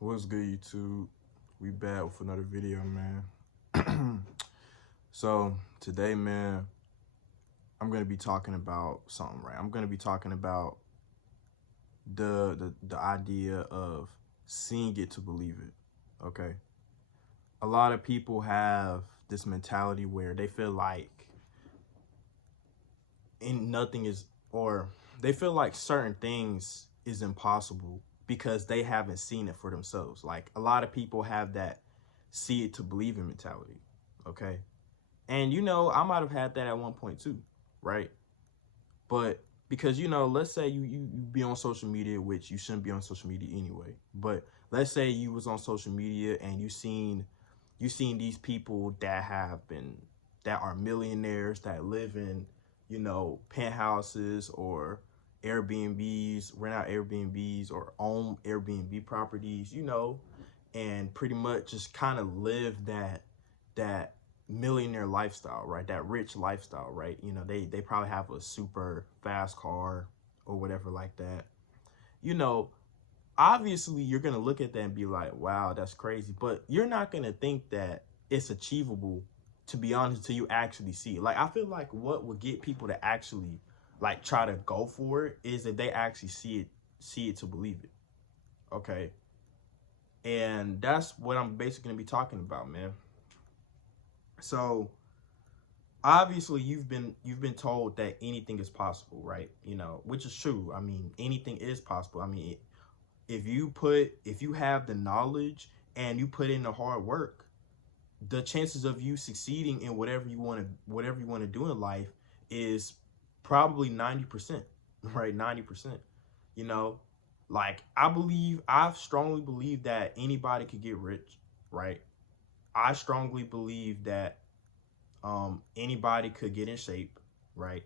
What's good, YouTube? We back with another video, man. So today, man, I'm gonna be talking about something, right? I'm gonna be talking about the idea of seeing it to believe it. Okay. A lot of people have this mentality where they feel like nothing is, or they feel like certain things is impossible because they haven't seen it for themselves. Like a lot of people have that see it to believe in mentality. Okay. And I might have had that at one point too, right? But because let's say you be on social media, which you shouldn't be on social media anyway. But let's say you was on social media and you seen these people that are millionaires that live in, penthouses or Airbnbs, rent out Airbnbs or own Airbnb properties, and pretty much just kind of live that millionaire lifestyle, right? That rich lifestyle, right? They probably have a super fast car or whatever like that. You know, Obviously you're gonna look at that and be like, wow, that's crazy. But you're not gonna think that it's achievable, to be honest, until you actually see it. Like I feel like what would get people to actually like try to go for it is if they actually see it to believe it. Okay. And that's what I'm basically gonna be talking about, man. So obviously you've been told that anything is possible, right? Which is true. I mean, anything is possible. I mean, if you have the knowledge and you put in the hard work, the chances of you succeeding in whatever you want to do in life is probably 90%, right? 90%. You know, like I strongly believe that anybody could get rich, right? I strongly believe that anybody could get in shape, right?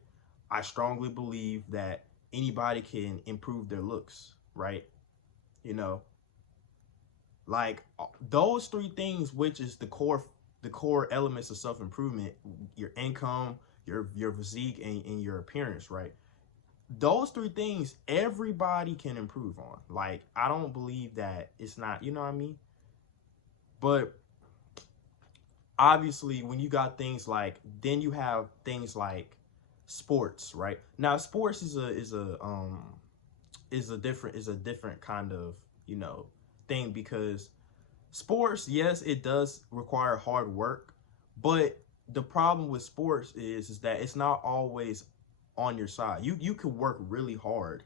I strongly believe that anybody can improve their looks, right? You know, like those three things, which is the core elements of self improvement: your income, your physique, and your appearance, right? Those three things everybody can improve on. Like I don't believe that it's not, you know what I mean? But obviously when you got things like, then you have things like sports, right? Now sports is a different kind of, thing, because sports, yes, it does require hard work, but the problem with sports is that it's not always on your side. You can work really hard,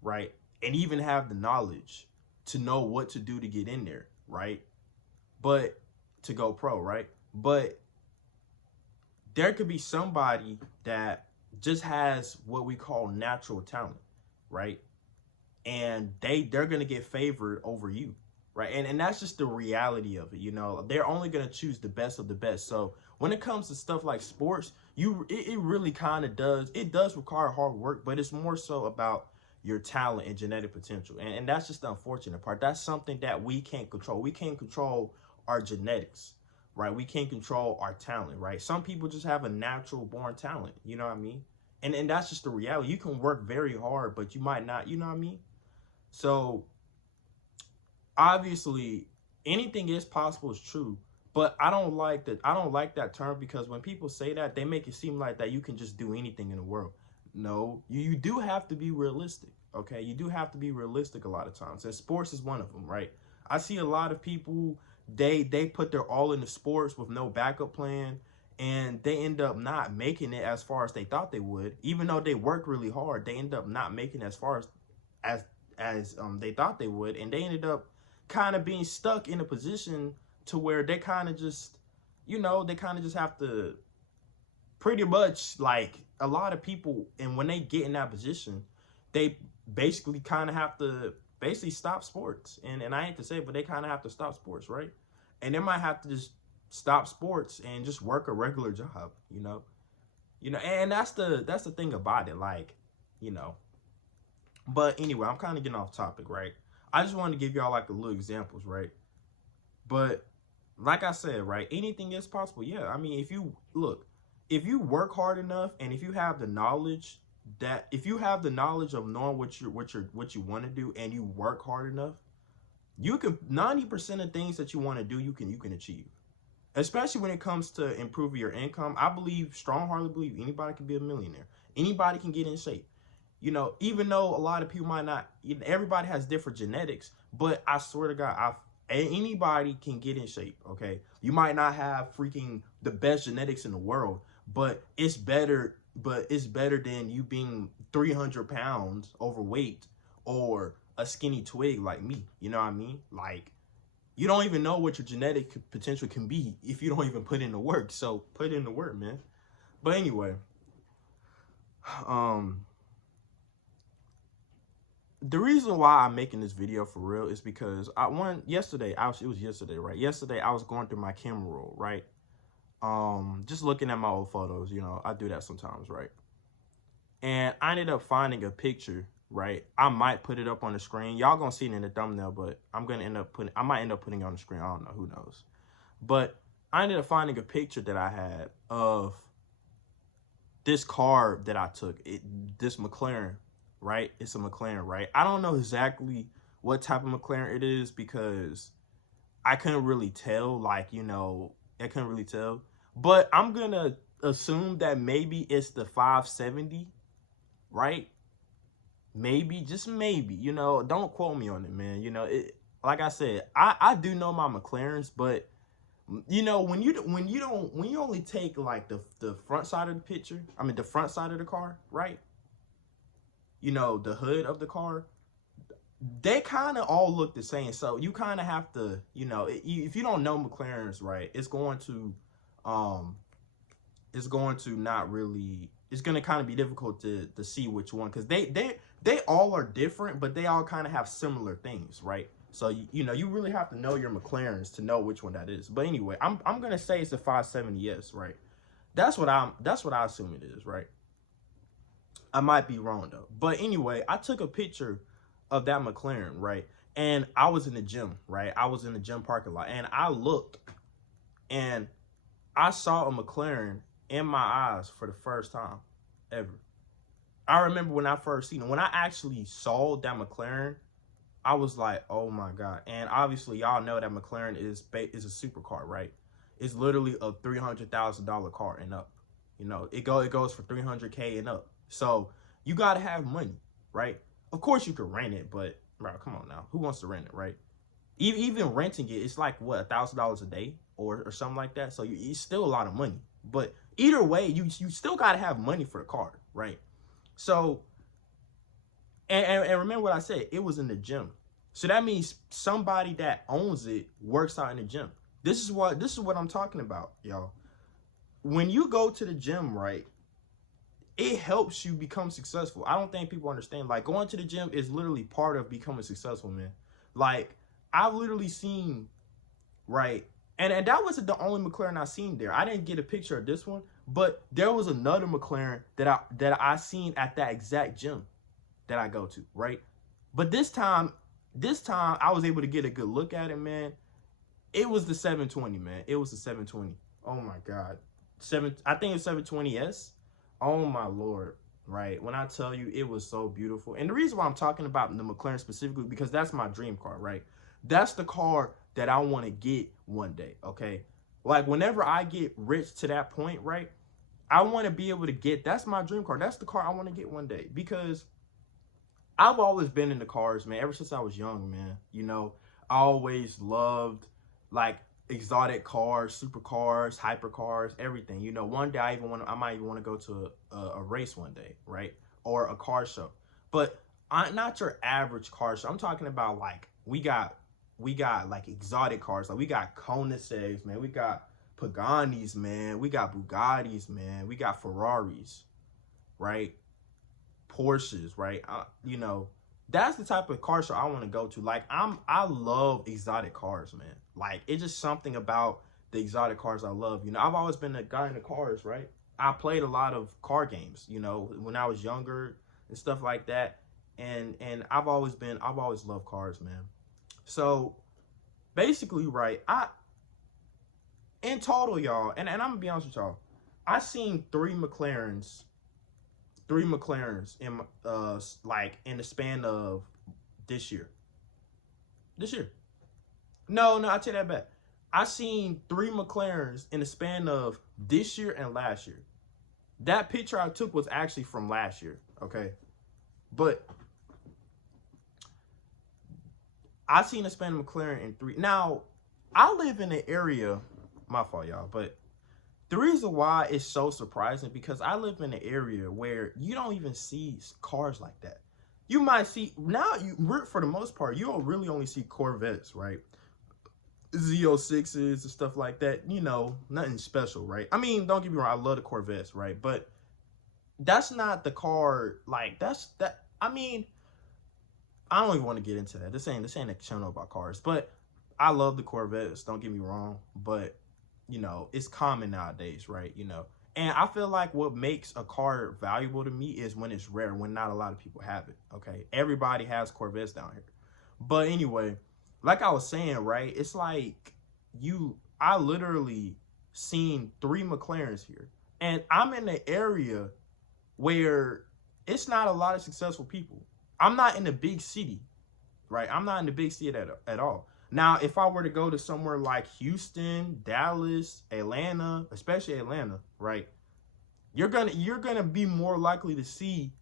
right? And even have the knowledge to know what to do to get in there, right? But to go pro, right? But there could be somebody that just has what we call natural talent, right? And they're gonna get favored over you, right? And that's just the reality of it. They're only gonna choose the best of the best. So when it comes to stuff like sports, it really kind of does require hard work, but it's more so about your talent and genetic potential. And that's just the unfortunate part. That's something that we can't control. We can't control our genetics, right? We can't control our talent, right? Some people just have a natural born talent, you know what I mean? And that's just the reality. You can work very hard, but you might not, you know what I mean? So obviously anything is possible is true, but I don't like that term, because when people say that, they make it seem like that you can just do anything in the world. No, you do have to be realistic. Okay, you do have to be realistic a lot of times, and sports is one of them, right? I see a lot of people, they put their all into sports with no backup plan, and they end up not making it as far as they thought they would. Even though they work really hard, they end up not making as far as they thought they would, and they ended up kind of being stuck in a position to where they kind of just, they kind of just have to, pretty much, like a lot of people, and when they get in that position, they basically kind of have to basically stop sports, and I hate to say it, but they kind of have to stop sports, right? And they might have to just stop sports and just work a regular job, and that's the thing about it, like, you know but anyway, I'm kind of getting off topic, right? I just wanted to give y'all like a little examples, right? But like I said, right, anything is possible. Yeah, I mean, if you work hard enough, and if you have the knowledge of knowing what you want to do, and you work hard enough, You can 90% of things that you want to do, you can achieve. Especially when it comes to improving your income. I believe, strong-heartedly believe, anybody can be a millionaire. Anybody can get in shape. You know, even though a lot of people might not, everybody has different genetics, but I swear to God, anybody can get in shape, okay? You might not have freaking the best genetics in the world, but it's better than you being 300 pounds overweight or a skinny twig like me. You know what I mean? Like, you don't even know what your genetic potential can be if you don't even put in the work. So put in the work, man. But anyway, the reason why I'm making this video for real is because it was yesterday, right? Yesterday I was going through my camera roll, right? Just looking at my old photos, you know, I do that sometimes, right? And I ended up finding a picture, right? I might put it up on the screen. Y'all gonna see it in the thumbnail, but I might end up putting it on the screen. I don't know, who knows? But I ended up finding a picture that I had of this car that I took. This McLaren, right? It's a McLaren, right? I don't know exactly what type of McLaren it is because I couldn't really tell. Like, you know, I couldn't really tell. But I'm gonna assume that maybe it's the 570, right? Maybe, just maybe. You know, don't quote me on it, man. You know, like I said, I do know my McLarens, but you know, when you only take like the front side of the picture, I mean the front side of the car, right? You know, the hood of the car, they kind of all look the same. So you kind of have to, you know, if you don't know McLarens, right, it's going to not really, it's going to kind of be difficult to see which one, because they all are different, but they all kind of have similar things, right? So you know, you really have to know your McLarens to know which one that is. But anyway, I'm gonna say it's a 570S, right? That's what I assume it is, right? I might be wrong though. But anyway, I took a picture of that McLaren, right? And I was in the gym, right? I was in the gym parking lot, and I looked, and I saw a McLaren in my eyes for the first time ever. I remember when I first seen it. When I actually saw that McLaren, I was like, oh my God. And obviously, y'all know that McLaren is a supercar, right? It's literally a $300,000 car and up. You know, it goes for 300K and up. So you got to have money, right? Of course, you could rent it, but bro, come on now. Who wants to rent it, right? Even renting it, it's like, what, $1,000 a day or something like that. So it's still a lot of money. But either way, you still got to have money for the car, right? So, and remember what I said, it was in the gym. So that means somebody that owns it works out in the gym. This is what I'm talking about, y'all. When you go to the gym, right, it helps you become successful. I don't think people understand. Like, going to the gym is literally part of becoming successful, man. Like, I've literally seen, right, and that wasn't the only McLaren I seen there. I didn't get a picture of this one, but there was another McLaren that I seen at that exact gym that I go to, right? But this time I was able to get a good look at it, man. It was the 720, man. It was the 720. Oh my God. I think it's 720S. Oh my Lord. Right. When I tell you, it was so beautiful. And the reason why I'm talking about the McLaren specifically, because that's my dream car, right? That's the car that I want to get one day. Okay. Like, whenever I get rich to that point, right, I want to be able to get, that's my dream car. That's the car I want to get one day, because I've always been into cars, man, ever since I was young, man. You know, I always loved, like, exotic cars, supercars, hypercars, everything. You know, one day I might even want to go to a race one day, right? Or a car show. But not your average car show. I'm talking about, like, we got like exotic cars. Like, we got Koenigseggs, man. We got Paganis, man. We got Bugattis, man. We got Ferraris, right? Porsches, right? You know, that's the type of car show I want to go to. Like, I love exotic cars, man. Like, it's just something about the exotic cars I love. You know, I've always been a guy into cars, right? I played a lot of car games, you know, when I was younger and stuff like that. And I've always loved cars, man. So basically, right, in total, y'all, and I'm gonna be honest with y'all, I seen three McLarens in like in the span of this year. No, I take that back. I seen 3 McLarens in the span of this year and last year. That picture I took was actually from last year, okay? But I seen a span of McLaren in 3. Now, I live in an area, my fault, y'all, but the reason why it's so surprising because I live in an area where you don't even see cars like that. You might see, now, for the most part, you don't really only see Corvettes, right? Z06s and stuff like that, you know, nothing special, right? I mean, don't get me wrong, I love the Corvettes, right? But that's not the car, like, I mean, I don't even want to get into that. This ain't a channel about cars, but I love the Corvettes, don't get me wrong, but, you know, it's common nowadays, right? You know, and I feel like what makes a car valuable to me is when it's rare, when not a lot of people have it, okay? Everybody has Corvettes down here. But anyway, like I was saying, right? It's like I literally seen 3 McLarens here. And I'm in an area where it's not a lot of successful people. I'm not in a big city, right? I'm not in the big city at all. Now, if I were to go to somewhere like Houston, Dallas, Atlanta, especially Atlanta, right? You're gonna be more likely to see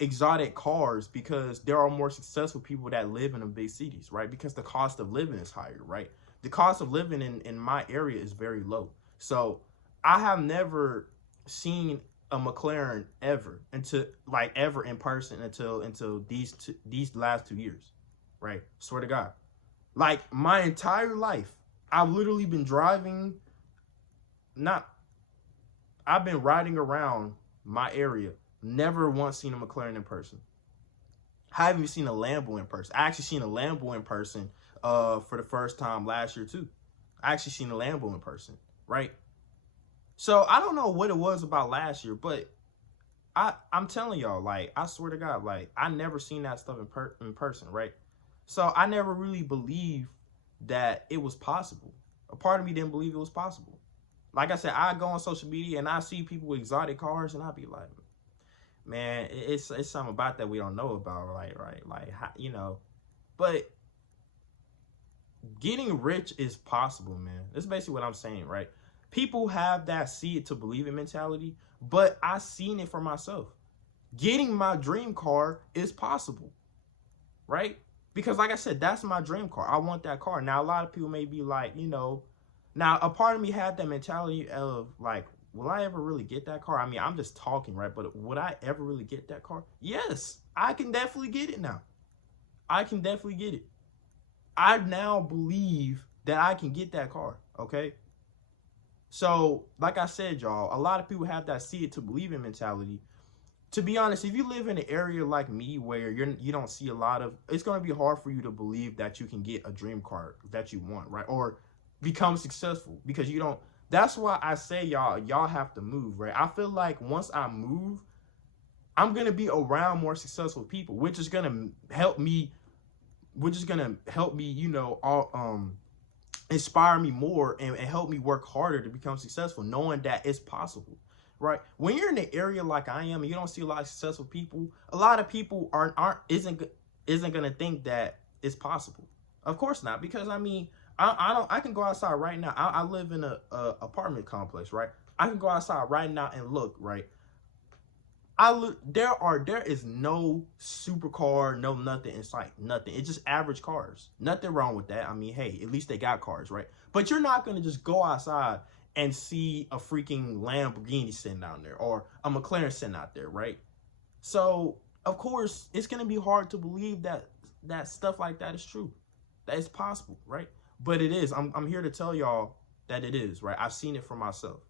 exotic cars because there are more successful people that live in the big cities, right? Because the cost of living is higher, right? The cost of living in my area is very low. So I have never seen a McLaren ever in person until these last 2 years, right? Swear to God. Like my entire life, I've literally been I've been riding around my area. Never once seen a McLaren in person. I haven't even seen a Lambo in person. I actually seen a Lambo in person for the first time last year too. I actually seen a Lambo in person, right? So I don't know what it was about last year, but I'm telling y'all, like, I swear to God, like, I never seen that stuff in person, right? So I never really believed that it was possible. A part of me didn't believe it was possible. Like I said, I go on social media and I see people with exotic cars and I be like, man, it's something about that we don't know about, right? Like, you know, but getting rich is possible, man. That's basically what I'm saying, right? People have that see it to believe it mentality, but I seen it for myself. Getting my dream car is possible, right? Because like I said, that's my dream car. I want that car. Now, a lot of people may be like, you know, now a part of me had that mentality of like, will I ever really get that car? I mean, I'm just talking, right? But would I ever really get that car? Yes, I can definitely get it now. I can definitely get it. I now believe that I can get that car, okay? So, like I said, y'all, a lot of people have that see it to believe in mentality. To be honest, if you live in an area like me where you don't see a lot of, it's going to be hard for you to believe that you can get a dream car that you want, right? Or become successful because you don't. That's why I say y'all have to move, right? I feel like once I move, I'm going to be around more successful people, which is going to help me, you know, inspire me more and help me work harder to become successful, knowing that it's possible, right? When you're in an area like I am and you don't see a lot of successful people, a lot of people isn't gonna think that it's possible. Of course not, because I mean, I can go outside right now. I live in a apartment complex, right? I can go outside right now and look, right? There is no supercar, no nothing in sight, nothing. It's just average cars. Nothing wrong with that. I mean, hey, at least they got cars, right? But you're not gonna just go outside and see a freaking Lamborghini sitting down there or a McLaren sitting out there, right? So of course it's gonna be hard to believe that stuff like that is true, that it's possible, right? But it is. I'm here to tell y'all that it is, right? I've seen it for myself.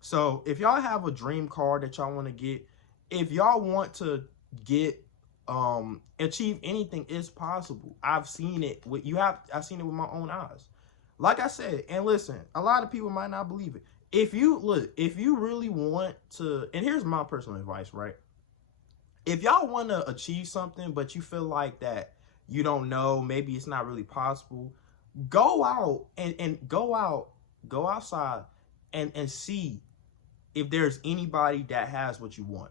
So if y'all have a dream car that y'all want to get, if y'all want to get achieve anything, it's possible. I've seen it I've seen it with my own eyes. Like I said, and listen, a lot of people might not believe it. If you really want to, and here's my personal advice, right? If y'all want to achieve something, but you feel like that you don't know, maybe it's not really possible, go out and go outside and see if there's anybody that has what you want.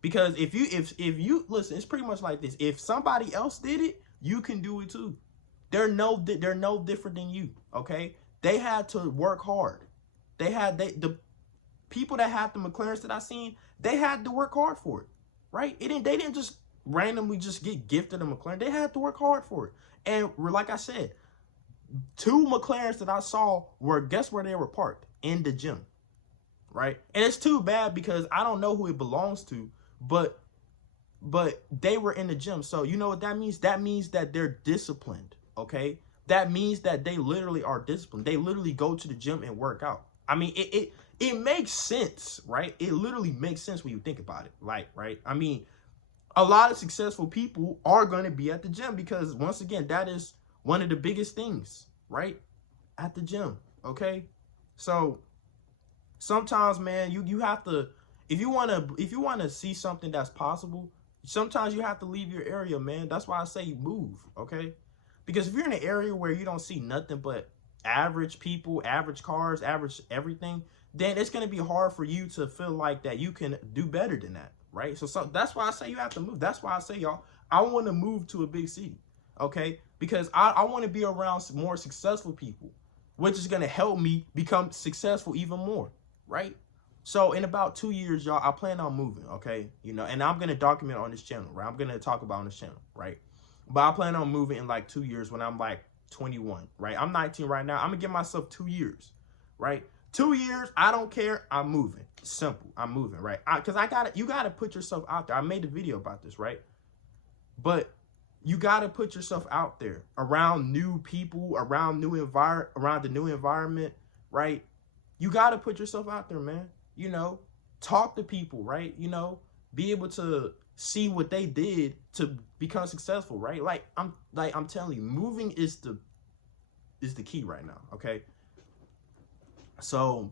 Because if you listen, it's pretty much like this. If somebody else did it, you can do it too. they're no different than you, okay? They had to work hard. The people that had the McLarens that I seen, they had to work hard for it, right? They didn't just randomly just get gifted a McLaren. They had to work hard for it. And like I said, 2 McLarens that I saw were, guess where they were parked? In the gym, right? And it's too bad because I don't know who it belongs to, but they were in the gym. So you know what that means? That means that they're disciplined, okay? That means that they literally are disciplined. They literally go to the gym and work out. I mean, it makes sense, right? It literally makes sense when you think about it, like, right? I mean, a lot of successful people are going to be at the gym because, once again, that is one of the biggest things, right? At the gym, okay? So sometimes, man, you have to, if you want to see something that's possible, sometimes you have to leave your area, man. That's why I say move, okay? Because if you're in an area where you don't see nothing but average people, average cars, average everything, then it's going to be hard for you to feel like that you can do better than that, right? So that's why I say you have to move. That's why I say, y'all, I want to move to a big city, okay? Because I want to be around more successful people, which is going to help me become successful even more, right? So in about 2 years, y'all, I plan on moving, okay? You know, and I'm going to document on this channel, right? I'm going to talk about on this channel, right? But I plan on moving in like 2 years when I'm like 21, right? I'm 19 right now. I'm going to give myself 2 years, right? 2 years, I don't care. I'm moving. Simple. I'm moving, right? Because you got to put yourself out there. I made a video about this, right? But you got to put yourself out there around new people, around the new environment, right? You got to put yourself out there, man. You know, talk to people, right? You know, be able to see what they did to become successful, right? Like I'm telling you, moving is the key right now, okay? So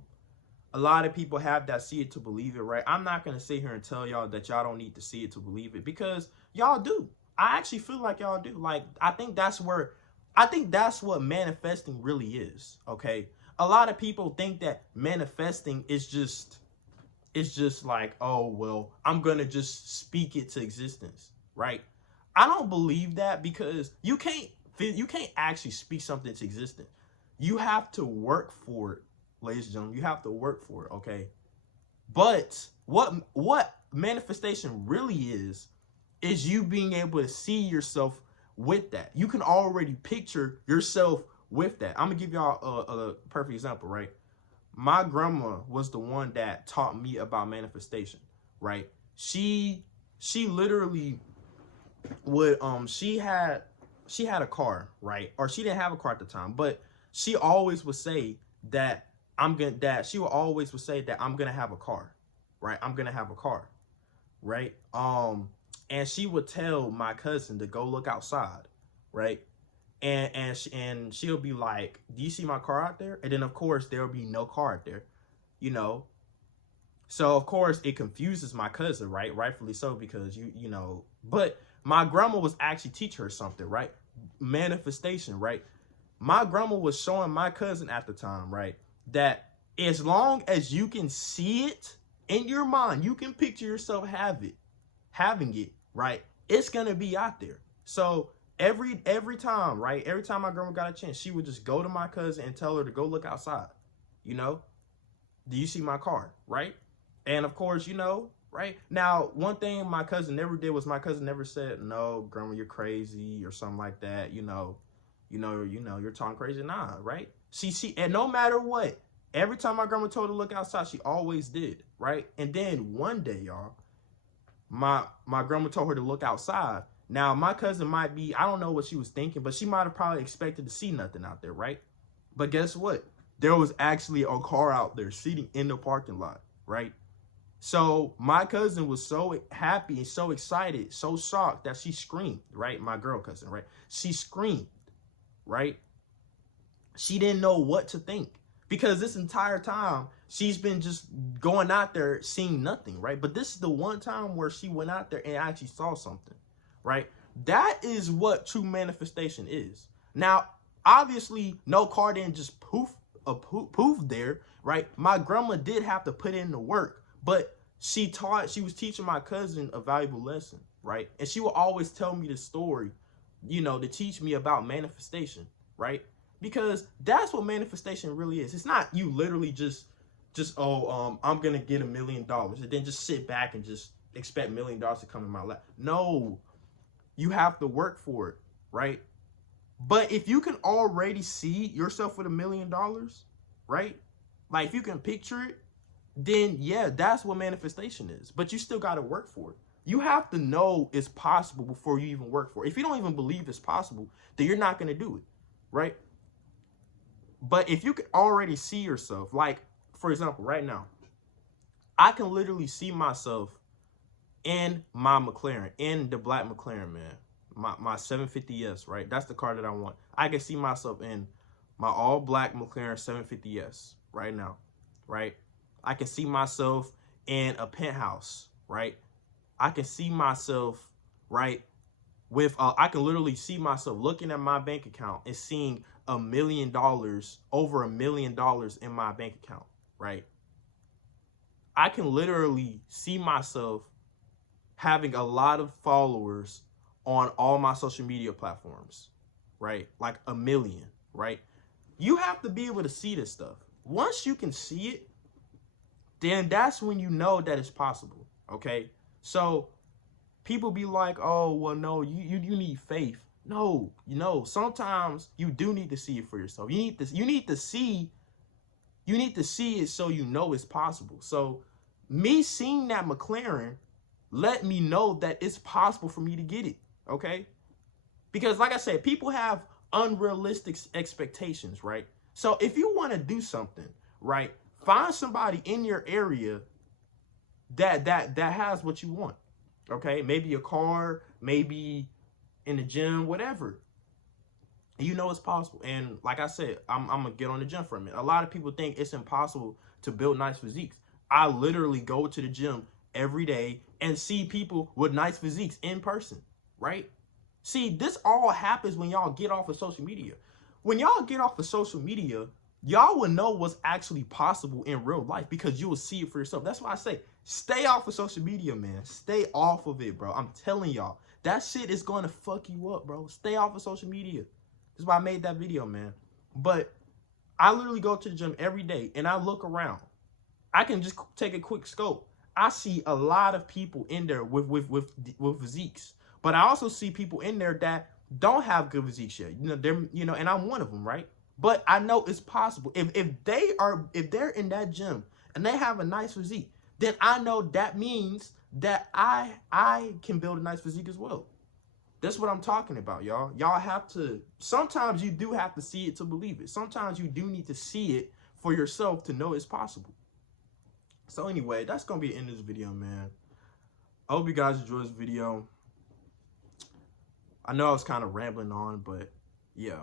a lot of people have that see it to believe it, right? I'm not going to sit here and tell y'all that y'all don't need to see it to believe it, because y'all do. I actually feel like y'all do. Like, I think that's what manifesting really is, okay? A lot of people think that manifesting is just like, oh, well, I'm going to just speak it to existence, right? I don't believe that, because you can't actually speak something to existence. You have to work for it, ladies and gentlemen. You have to work for it, okay? But what manifestation really is you being able to see yourself with that. You can already picture yourself with that. I'm going to give y'all a perfect example, right? My grandma was the one that taught me about manifestation, right? She literally would she had a car, right? Or she didn't have a car at the time, but she always would say that I'm gonna have a car, right? I'm gonna have a car, right? And she would tell my cousin to go look outside, right? And she'll be like, do you see my car out there? And then of course there'll be no car out there, you know. So of course it confuses my cousin, right? Rightfully so, because you know, but my grandma was actually teaching her something, right? Manifestation, right? My grandma was showing my cousin at the time, right, that as long as you can see it in your mind, you can picture yourself having it, right? It's gonna be out there. So every time, right? Every time my grandma got a chance, she would just go to my cousin and tell her to go look outside. You know, do you see my car, right? And of course, you know, right? Now, one thing my cousin never did was my cousin never said, no, grandma, you're crazy or something like that. You know, you're talking crazy. Nah, right? And no matter what, every time my grandma told her to look outside, she always did, right? And then one day, y'all, my grandma told her to look outside. Now, my cousin might be, I don't know what she was thinking, but she might have probably expected to see nothing out there, right? But guess what? There was actually a car out there sitting in the parking lot, right? So my cousin was so happy and so excited, so shocked that she screamed, right? My girl cousin, right? She screamed, right? She didn't know what to think, because this entire time she's been just going out there seeing nothing, right? But this is the one time where she went out there and actually saw something, right? That is what true manifestation is. Now, obviously, no car didn't just poof there, right? My grandma did have to put in the work, but she was teaching my cousin a valuable lesson, right? And she would always tell me the story you know, to teach me about manifestation, right? Because that's what manifestation really is. It's not you literally just I'm gonna get $1 million and then just sit back and just expect $1 million to come in my lap. No, you have to work for it, right? But if you can already see yourself with $1 million, right? Like if you can picture it, then yeah, that's what manifestation is. But you still got to work for it. You have to know it's possible before you even work for it. If you don't even believe it's possible, then you're not going to do it, right? But if you can already see yourself, like for example, right now, I can literally see myself in my McLaren, in the black McLaren, man. My 750S, right? That's the car that I want. I can see myself in my all black McLaren 750S right now, right? I can see myself in a penthouse, right? I can see myself, right, with, I can literally see myself looking at my bank account and seeing $1 million, over $1 million in my bank account, right? I can literally see myself having a lot of followers on all my social media platforms, right? Like 1 million, right? You have to be able to see this stuff. Once you can see it, then that's when you know that it's possible, okay? So people be like, oh, well, no, you need faith. No, you know, sometimes you do need to see it for yourself. You need to see it so you know it's possible. So me seeing that McLaren let me know that it's possible for me to get it, okay? Because like I said, people have unrealistic expectations, right? So if you want to do something, right, find somebody in your area that has what you want, okay? Maybe a car, maybe in the gym, whatever. You know it's possible. And like I said, I'm gonna get on the gym for a minute. A lot of people think it's impossible to build nice physiques. I literally go to the gym every day and see people with nice physiques in person, right? See, this all happens when y'all get off of social media. When y'all get off of social media, y'all will know what's actually possible in real life because you will see it for yourself. That's why I say, stay off of social media, man. Stay off of it, bro. I'm telling y'all, that shit is going to fuck you up, bro. Stay off of social media. That's why I made that video, man. But I literally go to the gym every day and I look around. I can just take a quick scope. I see a lot of people in there with physiques, but I also see people in there that don't have good physiques yet. And I'm one of them, right? But I know it's possible. If they're in that gym and they have a nice physique, then I know that means that I can build a nice physique as well. That's what I'm talking about, y'all. Y'all have to, sometimes you do have to see it to believe it. Sometimes you do need to see it for yourself to know it's possible. So anyway, that's going to be the end of this video, man. I hope you guys enjoyed this video. I know I was kind of rambling on, but yeah,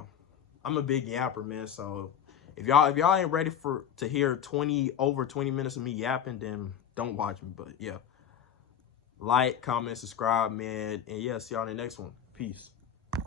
I'm a big yapper, man. So if y'all ain't ready to hear over 20 minutes of me yapping, then don't watch me. But yeah, like, comment, subscribe, man. And yeah, see y'all in the next one. Peace.